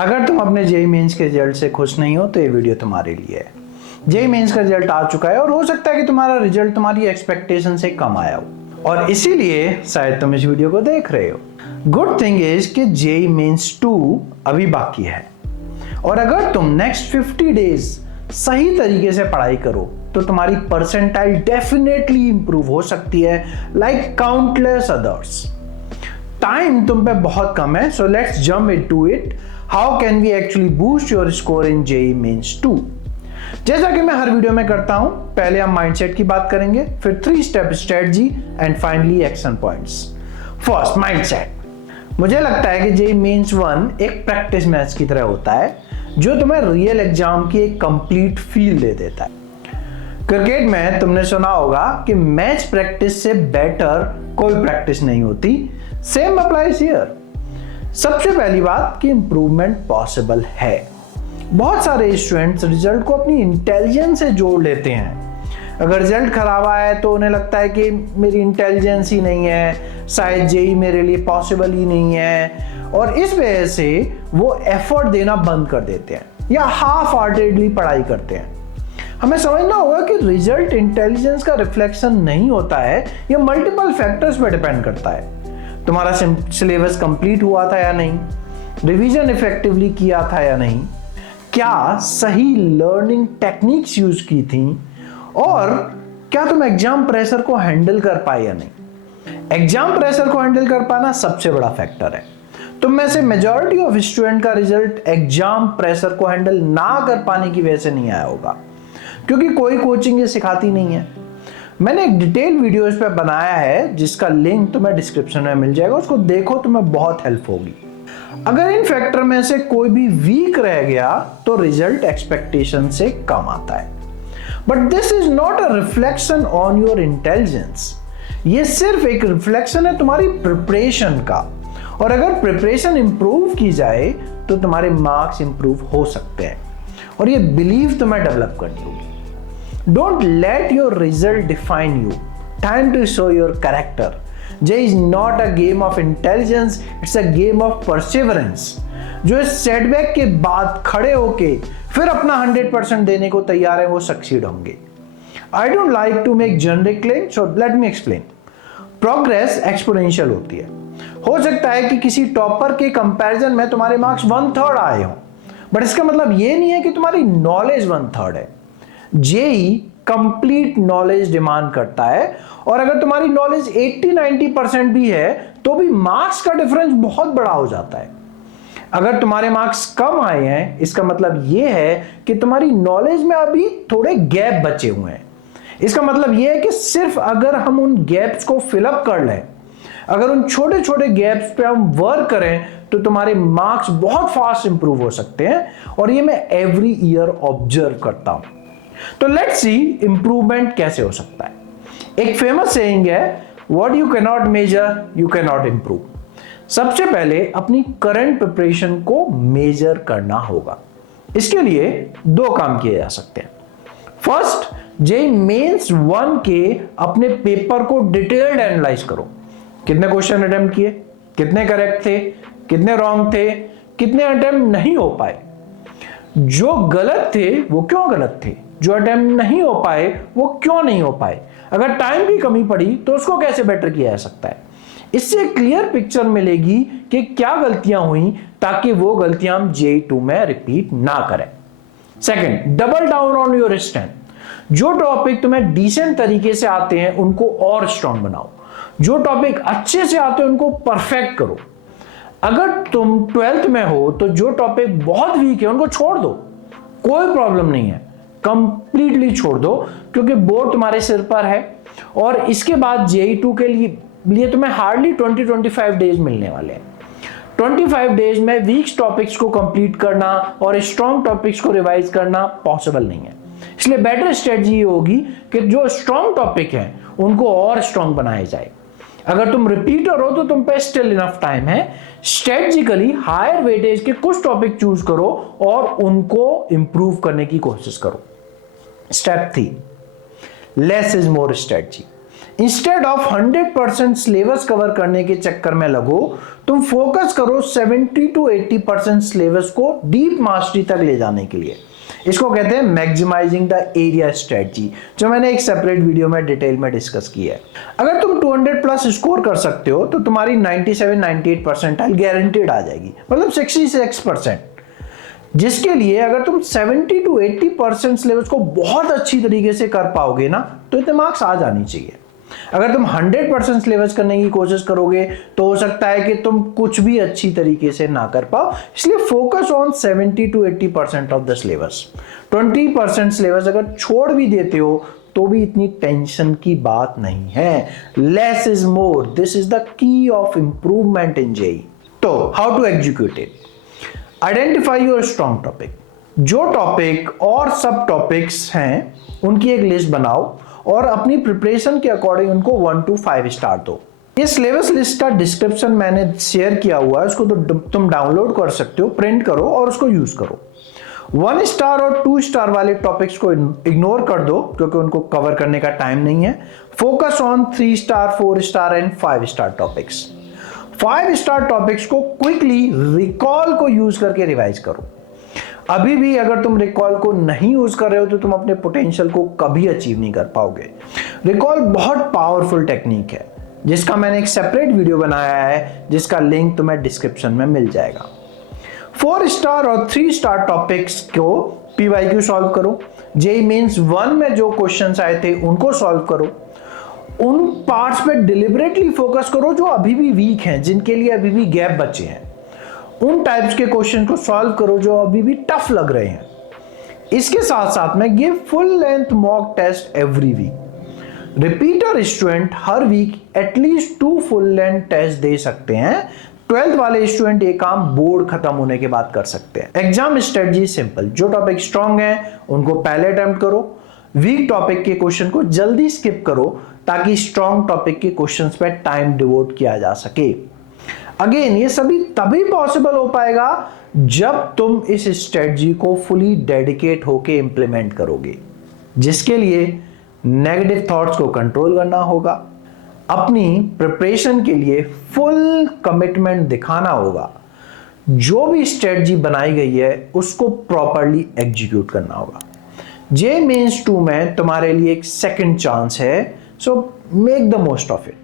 अगर तुम अपने जेईई मेंस के रिजल्ट से खुश नहीं हो तो ये वीडियो तुम्हारे लिए है। जेईई मेंस का रिजल्ट आ चुका है और हो सकता है कि तुम्हारा रिजल्ट तुम्हारी एक्सपेक्टेशन से कम आया हो और इसीलिए शायद तुम इस वीडियो को देख रहे हो। गुड थिंग इज कि जेईई मेंस 2 अभी बाकी है और अगर तुम नेक्स्ट 50 डेज सही तरीके से पढ़ाई करो तो तुम्हारी परसेंटाइल डेफिनेटली इंप्रूव हो सकती है लाइक काउंटलेस अदर्स। टाइम तुम पे बहुत कम है, so let's jump into it. How can we actually boost your score in JEE Mains 2? जैसा कि मैं हर वीडियो में करता हूं, पहले हम माइंडसेट की बात करेंगे, फिर 3 step strategy and finally action points. First, mindset. मुझे लगता है कि जेईई मेंस 1 एक प्रैक्टिस मैच की तरह होता है जो तुम्हें रियल एग्जाम की एक कंप्लीट फील दे देता है। क्रिकेट में तुमने सुना होगा कि मैच प्रैक्टिस से बेटर कोई प्रैक्टिस नहीं होती। Same applies here. सबसे पहली बात कि इंप्रूवमेंट पॉसिबल है। बहुत सारे स्टूडेंट्स रिजल्ट को अपनी इंटेलिजेंस से जोड़ लेते हैं। अगर रिजल्ट खराब आया है तो उन्हें लगता है कि मेरी इंटेलिजेंस ही नहीं है, शायद जेईई मेरे लिए पॉसिबल ही नहीं है और इस वजह से वो एफर्ट देना बंद कर देते हैं या हाफ हार्टेडली पढ़ाई करते हैं। हमें समझना होगा कि रिजल्ट इंटेलिजेंस का रिफ्लेक्शन नहीं होता है, ये मल्टीपल फैक्टर्स पर डिपेंड करता है। तुम्हारा सिलेबस कंप्लीट हुआ था या नहीं, रिवीजन इफेक्टिवली किया था या नहीं, क्या सही लर्निंग टेक्निक्स यूज की थी और क्या तुम एग्जाम प्रेशर को हैंडल कर पाए या नहीं। एग्जाम प्रेशर को हैंडल कर पाना सबसे बड़ा फैक्टर है। तुम में से मेजॉरिटी ऑफ स्टूडेंट का रिजल्ट एग्जाम प्रेशर को हैंडल ना कर पाने की वजह से नहीं आया होगा क्योंकि कोई कोचिंग ये सिखाती नहीं है। मैंने एक डिटेल वीडियो इस पर बनाया है जिसका लिंक तुम्हें डिस्क्रिप्शन में मिल जाएगा, उसको देखो, तुम्हें बहुत हेल्प होगी। अगर इन फैक्टर में से कोई भी वीक रह गया तो रिजल्ट एक्सपेक्टेशन से कम आता है। But this is not a reflection on your intelligence, ये सिर्फ एक रिफ्लेक्शन है तुम्हारी प्रिपरेशन का और अगर प्रिपरेशन इंप्रूव की जाए तो तुम्हारे मार्क्स इंप्रूव हो सकते हैं और ये बिलीव तुम्हें डेवलप करनी होगी। Don't let your result define you. Time to show your character. JEE is not a game of intelligence, it's a game of perseverance. जो इस सेटबैक के बाद खड़े होके फिर अपना 100% देने को तैयार है वो सक्सीड होंगे। I don't like to make generic claims, so let me explain. Progress exponential होती है। हो सकता है कि किसी टॉपर के कंपैरिजन में तुम्हारे मार्क्स 1/3 आए हों, बट इसका मतलब ये नहीं है कि तुम्हारी नॉलेज 1/3 है। जेईई कंप्लीट नॉलेज डिमांड करता है और अगर तुम्हारी नॉलेज 80-90% भी है तो भी मार्क्स का डिफरेंस बहुत बड़ा हो जाता है। अगर तुम्हारे मार्क्स कम आए हैं इसका मतलब यह है कि तुम्हारी नॉलेज में अभी थोड़े गैप बचे हुए हैं। इसका मतलब यह है कि सिर्फ अगर हम उन गैप्स को फिलअप कर लें, अगर उन छोटे छोटे गैप्स पे हम वर्क करें तो तुम्हारे मार्क्स बहुत फास्ट इंप्रूव हो सकते हैं और ये मैं एवरी ईयर ऑब्जर्व करता हूं। तो लेट्स सी इंप्रूवमेंट कैसे हो सकता है। एक फेमस सेइंग है, what you can not measure you can not improve. सबसे पहले अपनी करंट प्रिपरेशन को मेजर करना होगा। इसके लिए 2 काम किए जा सकते हैं। फर्स्ट, जेईई मेंस 1 के अपने पेपर को डिटेल्ड एनालाइज करो। कितने क्वेश्चन अटेम्प्ट किए, कितने करेक्ट थे, कितने रॉन्ग थे, कितने अटेम्प्ट नहीं हो पाए, जो गलत थे वो क्यों गलत थे, जो अटेम्प्ट नहीं हो पाए वो क्यों नहीं हो पाए, अगर टाइम की कमी पड़ी तो उसको कैसे बेटर किया जा सकता है। इससे क्लियर पिक्चर मिलेगी कि क्या गलतियां हुई ताकि वो गलतियां हम जेईई 2 में रिपीट ना करें। Second, double down on your strength. जो टॉपिक तुम्हें डिसेंट तरीके से आते हैं उनको और स्ट्रांग बनाओ, जो टॉपिक अच्छे से आते हैं उनको परफेक्ट करो। अगर तुम 12th में हो तो जो टॉपिक बहुत वीक है उनको छोड़ दो, कोई प्रॉब्लम नहीं है, कंप्लीटली छोड़ दो क्योंकि बोर्ड तुम्हारे सिर पर है और इसके बाद जेईई 2 के लिए तुम्हें हार्डली 20-25 डेज मिलने वाले हैं। 25 डेज में वीक टॉपिक्स को कंप्लीट करना और स्ट्रॉन्ग टॉपिक्स को रिवाइज करना पॉसिबल नहीं है। इसलिए बेटर स्ट्रेटजी ये होगी कि जो स्ट्रॉन्ग टॉपिक हैं उनको और स्ट्रॉन्ग बनाया जाए। अगर तुम रिपीटर हो तो तुम पे स्टिल इनफ टाइम है। स्ट्रेटजिकली हायर वेटेज के कुछ टॉपिक चूज करो और उनको इंप्रूव करने की कोशिश करो। Step 3, less is more strategy. Instead of 100% syllabus cover करने के चक्कर में लगो, तुम फोकस करो 70 to 80% सिलेबस को डीप मास्टरी तक ले जाने के लिए। इसको कहते हैं मैक्सिमाइजिंग द एरिया स्ट्रेटजी, जो मैंने एक सेपरेट वीडियो में डिटेल में डिस्कस की है। अगर तुम 200 प्लस स्कोर कर सकते हो तो तुम्हारी 97-98 परसेंटाइल गारंटेड आ जाएगी, मतलब 66%, जिसके लिए अगर तुम 70 to 80% सिलेबस को बहुत अच्छी तरीके से कर पाओगे ना, तो इतने मार्क्स आ जानी चाहिए। अगर तुम 100% सिलेबस करने की कोशिश करोगे तो हो सकता है कि तुम कुछ भी अच्छी तरीके से ना कर पाओ, इसलिए focus on 70 to 80% of the syllabus. 20% syllabus अगर छोड़ भी देते हो तो भी इतनी टेंशन की बात नहीं है। Less is more, this is the key of improvement in JEE. तो how to execute it? Identify your strong topic. जो टॉपिक और सब टॉपिक्स हैं उनकी एक लिस्ट बनाओ और अपनी प्रिपरेशन के अकॉर्डिंग उनको 1 to 5 स्टार दो। ये सिलेबस लिस्ट का डिस्क्रिप्शन मैंने शेयर किया हुआ है, उसको तो तुम डाउनलोड कर सकते हो, प्रिंट करो और उसको यूज करो। 1 स्टार और 2 स्टार वाले टॉपिक्स को इग्नोर कर दो क्योंकि उनको कवर करने का टाइम नहीं है। Focus on 3 star, 4 star and 5 star topics. 5 star topics को क्विकली रिकॉल को यूज करके रिवाइज करो। अभी भी अगर तुम रिकॉल को नहीं यूज कर रहे हो तो तुम अपने पोटेंशियल को कभी अचीव नहीं कर पाओगे। रिकॉल बहुत पावरफुल टेक्निक है जिसका मैंने एक सेपरेट वीडियो बनाया है, जिसका लिंक तुम्हें डिस्क्रिप्शन में मिल जाएगा। 4 स्टार और 3 स्टार टॉपिक्स को पीवाईक्यू सॉल्व करो। जेईई मेंस 1 में जो क्वेश्चंस आए थे उनको सॉल्व करो। उन पार्ट्स पे डिलिबरेटली फोकस करो जो अभी भी वीक हैं, जिनके लिए अभी भी गैप बचे हैं। उन टाइप्स के क्वेश्चन को सॉल्व करो जो अभी भी टफ लग रहे हैं। इसके साथ साथ में give full length mock test every week. Repeater student हर week at least 2 full length test दे सकते हैं। 12th वाले स्टूडेंट ये काम बोर्ड खत्म होने के बाद कर सकते हैं। एग्जाम स्ट्रेटजी सिंपल, जो टॉपिक स्ट्रांग है उनको पहले अटेम्प्ट करो। वीक टॉपिक के क्वेश्चन को जल्दी स्किप करो ताकि स्ट्रांग टॉपिक के क्वेश्चंस पे टाइम डिवोट किया जा सके। अगेन ये सभी तभी पॉसिबल हो पाएगा जब तुम इस स्ट्रेटजी को फुली डेडिकेट होके इंप्लीमेंट करोगे, जिसके लिए नेगेटिव थॉट्स को कंट्रोल करना होगा, अपनी प्रिपरेशन के लिए फुल कमिटमेंट दिखाना होगा, जो भी स्ट्रेटजी बनाई गई है उसको प्रॉपरली एग्जीक्यूट करना होगा। जेईई मेंस 2 में तुम्हारे लिए एक सेकंड चांस है, so make the most of it.